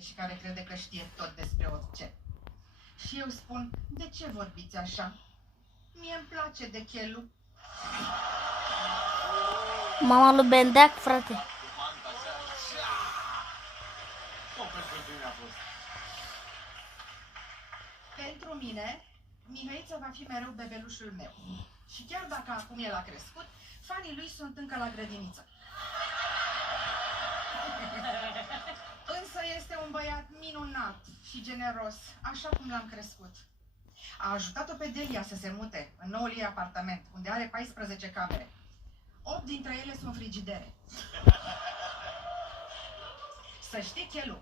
și care crede că știe tot despre orice. Și eu spun, de ce vorbiți așa? Mie îmi place de Chelu. Mama lui Bendeac, frate. Pentru mine, Mihăiță va fi mereu bebelușul meu. Și chiar dacă acum el a crescut, fanii lui sunt încă la grădiniță. Însă este un băiat minunat și generos, așa cum l-am crescut. A ajutat-o pe Delia să se mute în noul ei apartament, unde are 14 camere. 8 dintre ele sunt frigidere. Să știi, Chelu,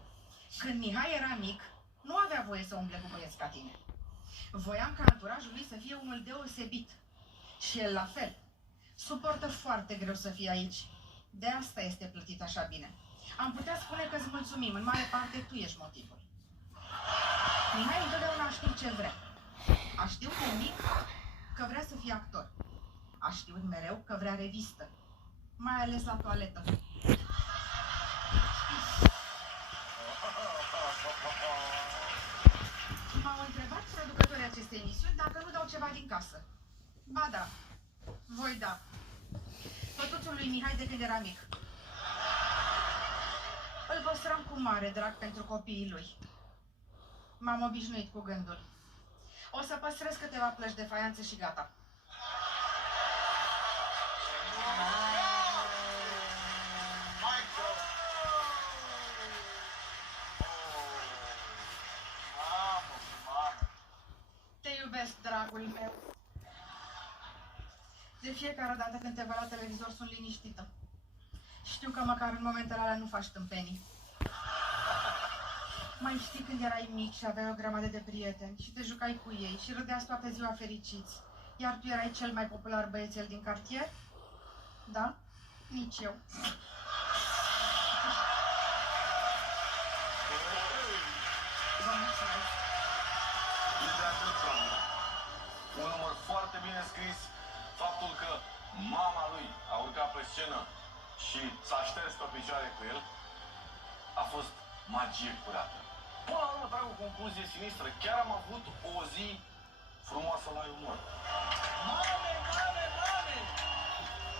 când Mihai era mic, nu avea voie să umble cu băieți ca tine. Voiam ca anturajul lui să fie unul deosebit. Și el la fel. Suportă foarte greu să fie aici. De asta este plătit așa bine. Am putea spune că îți mulțumim. În mare parte tu ești motivul. Mihai întotdeauna a știut ce vrea. A știut de mic că vrea să fie actor. A știut mereu că vrea revistă. Mai ales la toaletă. M-au întrebat producătorii acestei emisiuni dacă nu dau ceva din casă. Ba da, voi da. Pătuțul lui Mihai de când era mic. Îl păstram cu mare drag pentru copiii lui. M-am obișnuit cu gândul. O să păstrez câteva plăci de faianță și gata. Te iubesc, dragul meu. De fiecare dată când te văd la televizor sunt liniștită. Știu că măcar în momentele alea nu faci tâmpenii. Mai știi când erai mic și aveai o grămadă de prieteni și te jucai cu ei și râdeați toată ziua fericiți, iar tu erai cel mai popular băiețel din cartier? Da? Nici eu. Vă mulțumesc. Un număr foarte bine scris, faptul că mama lui a urcat pe scenă și s-a șters pe picioare cu el, a fost magie curată. Până la urmă trag o concluzie sinistră. Chiar am avut o zi frumoasă la umor. Mame!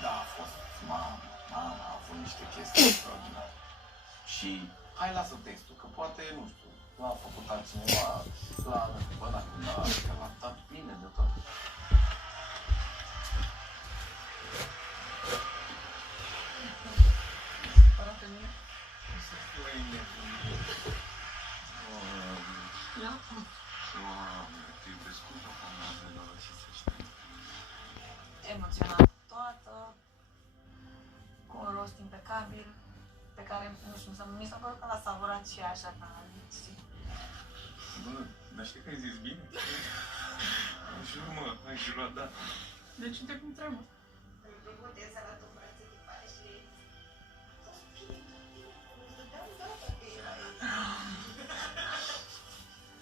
Da, a fost. Mama a avut niște chestii extraordinare. Și hai, lasă textul, că poate, nu știu, l-a făcut altcineva, l-a bănat cu l-a dat bine de tot. Arată mine. O să fiu te iubesc cu toată și să știi. Emoționat toată, cu un rost impecabil, pe care, nu știu, mi s-a părut că l-a savurat și așa ca alții. Bă, dar știi că ai zis bine? Și urmă, ai și luat data. Deci uite cum trebuie.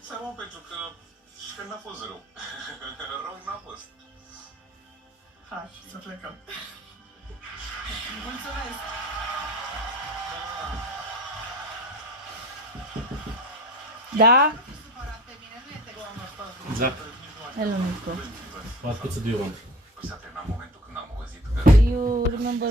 Să mă, pentru că și când n-a fost rău. Rău n-a fost. Hai să plecăm. Mulțumesc. Da? Nu fi supărat pe mine, nu e textul ăsta. Exact. Hello, Nico. What do you want? S-a terminat momentul când am auzit că You remember